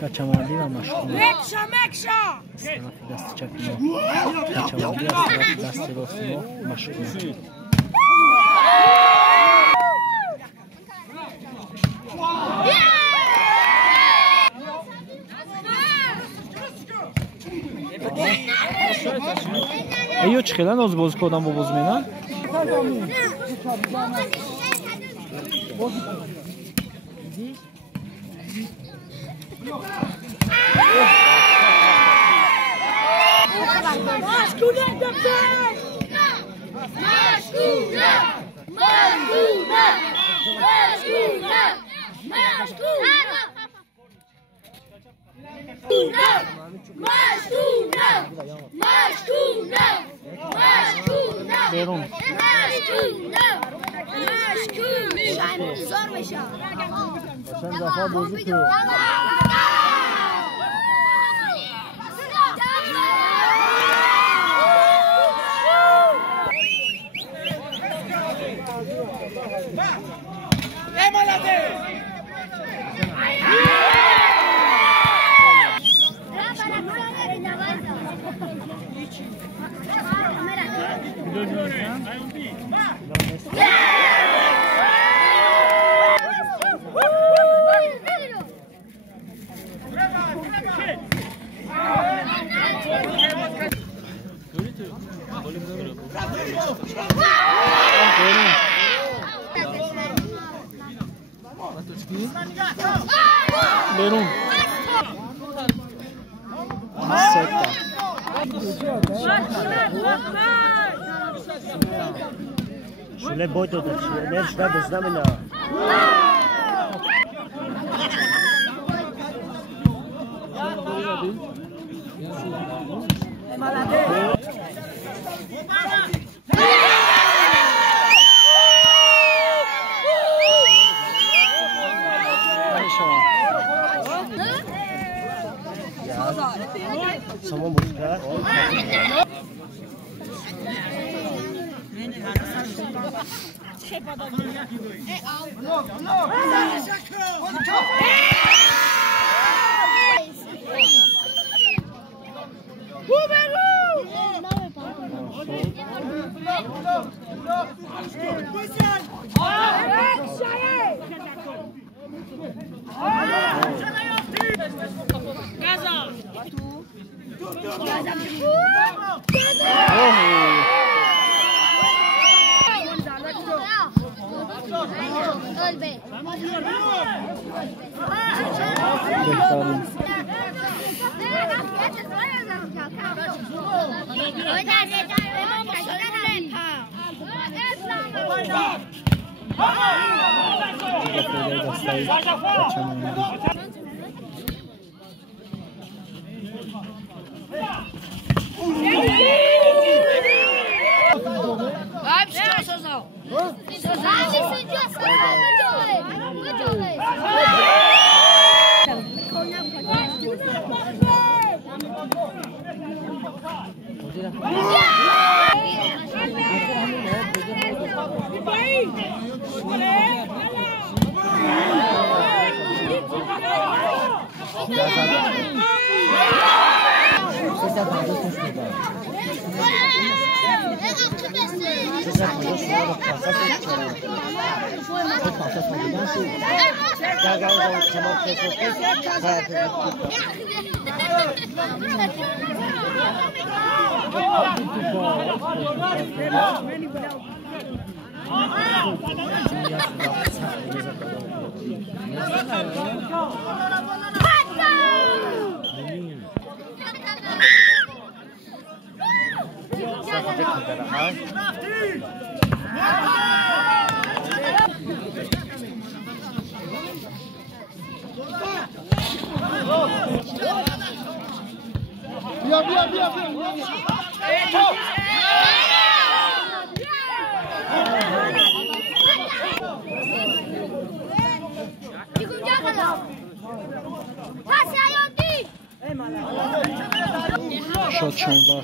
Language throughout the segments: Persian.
کچمالی و مشغول طرف دست چپ ما کچمالی از طرف دست راست ما مشغول ایو چه خیلی ناز باز کردم با باز مینن بیرون چند دفعه بازی کرد بیرون شله باید داده شله نرش ده بزنم اینا Someone was cut. شاد شما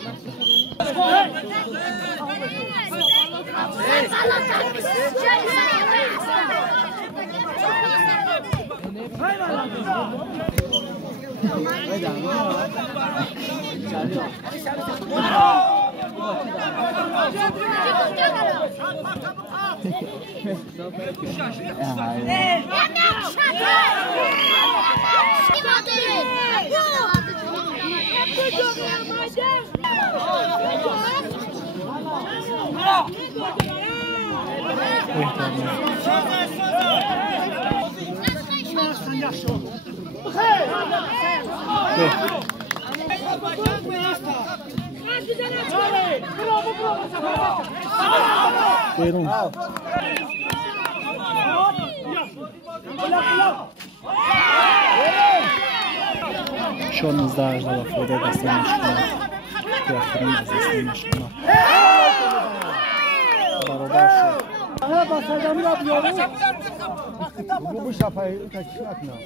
بیرون شور 19 با فایده دسته مشکلات بیاخترین از دسته مشکلات برابر شد با سلام را بیارو بگو شفایی تکیش نکنم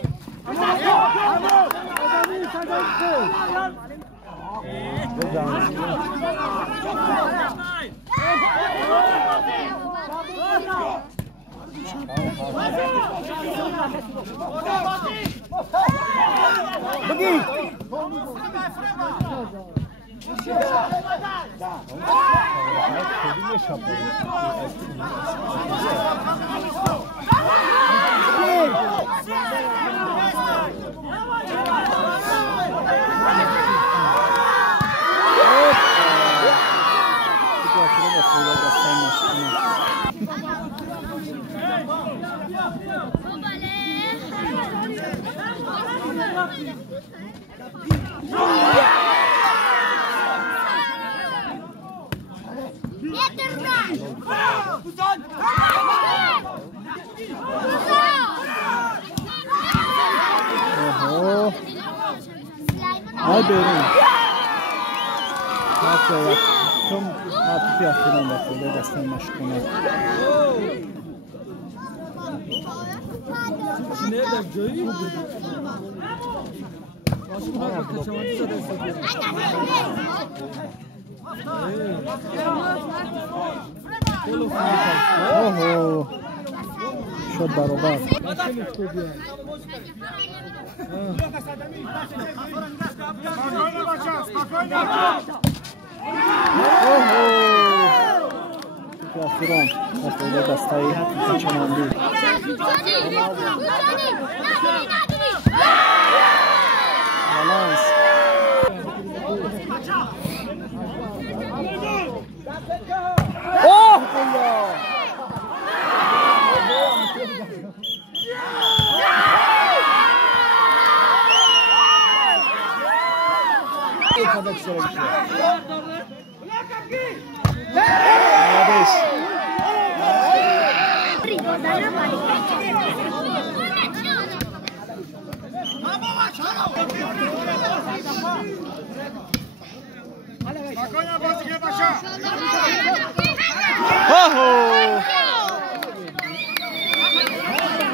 آدمی سلام بگی بریم چون عاطفی اخیران با خورده دستان مشکونه اوه شد برابر اخیران مفعول دستایی حتی چناندی بالانس اوه بلا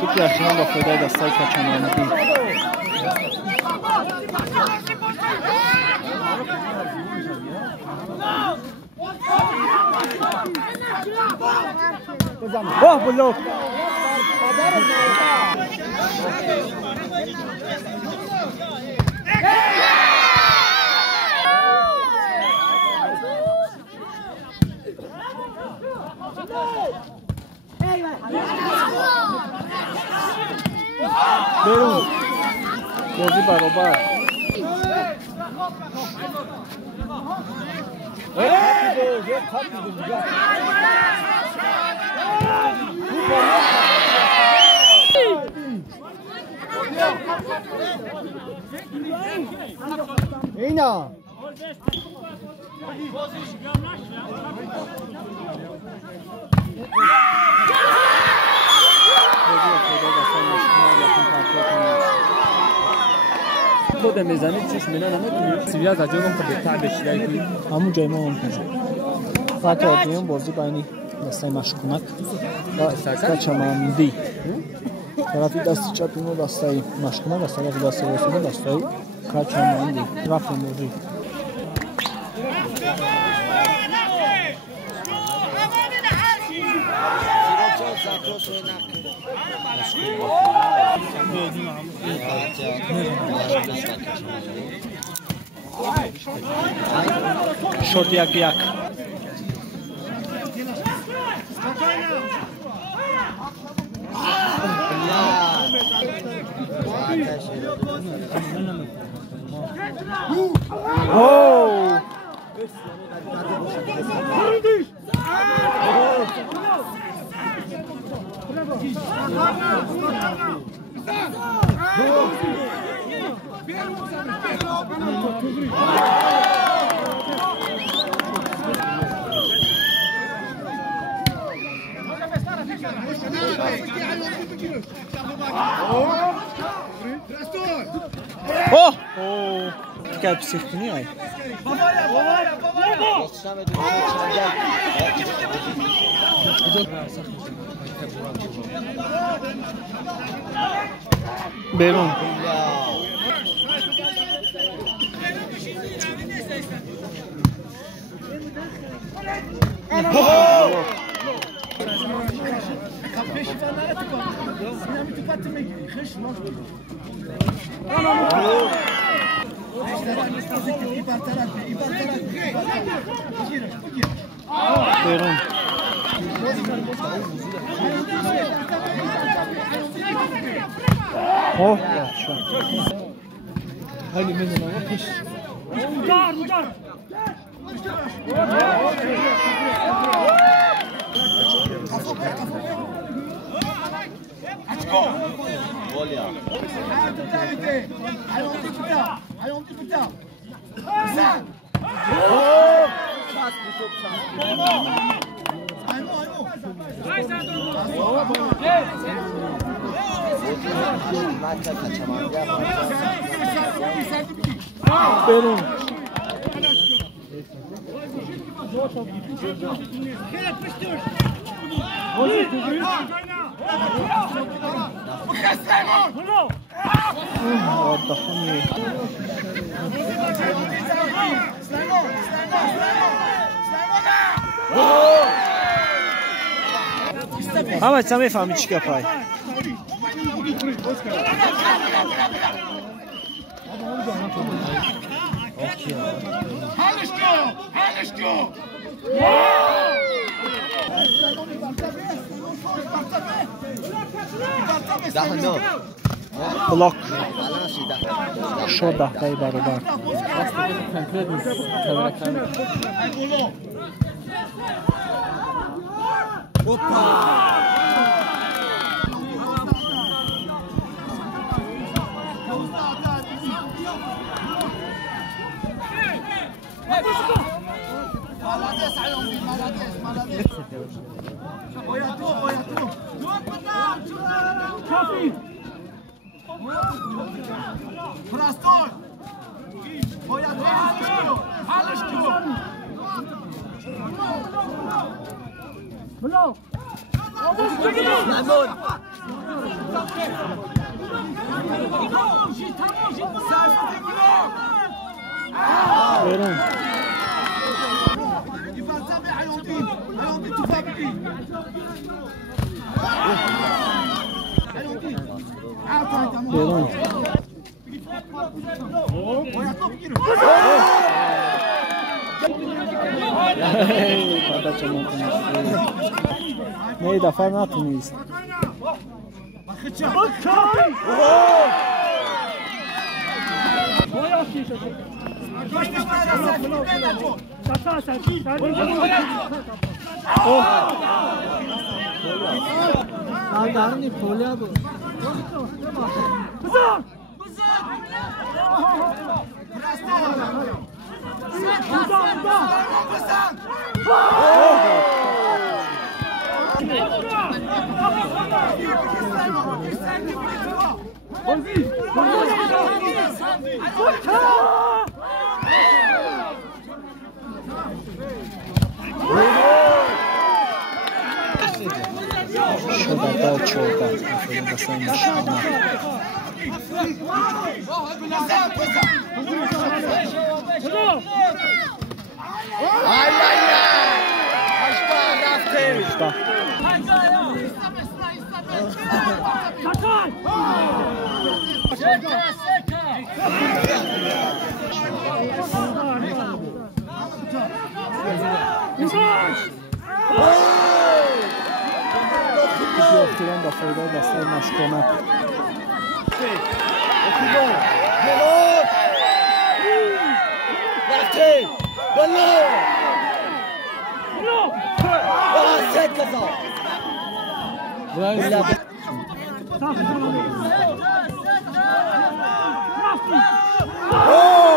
توپی اخیران با فایده دستای کچماندی اوه بلوک برون بازی برابر اینا خود میزنید چیش مینا نمیتونی سیویا زجرم که بهتر بشیدی همون جای ما ممکنه فقط آدیم بازی بینی دسته مشکونک و چماندی طرفی دست چپیم و دسته مشکونک از طرف دست رسیم و دسته کچماندی رفت موزی شد یک اوه اوه كانت بسيختني هاي بیرون بیرون اوه هلی میدونم پیش برون همه تا میفهمی چی که پای بلاک شد 10 برابر نه دفعه نتونیست شده دا چوبه بسای مشکانه آی آی آی هشتا رفته افتیران با فایده دسته مشکانه رفته بلو ست لذا Oh!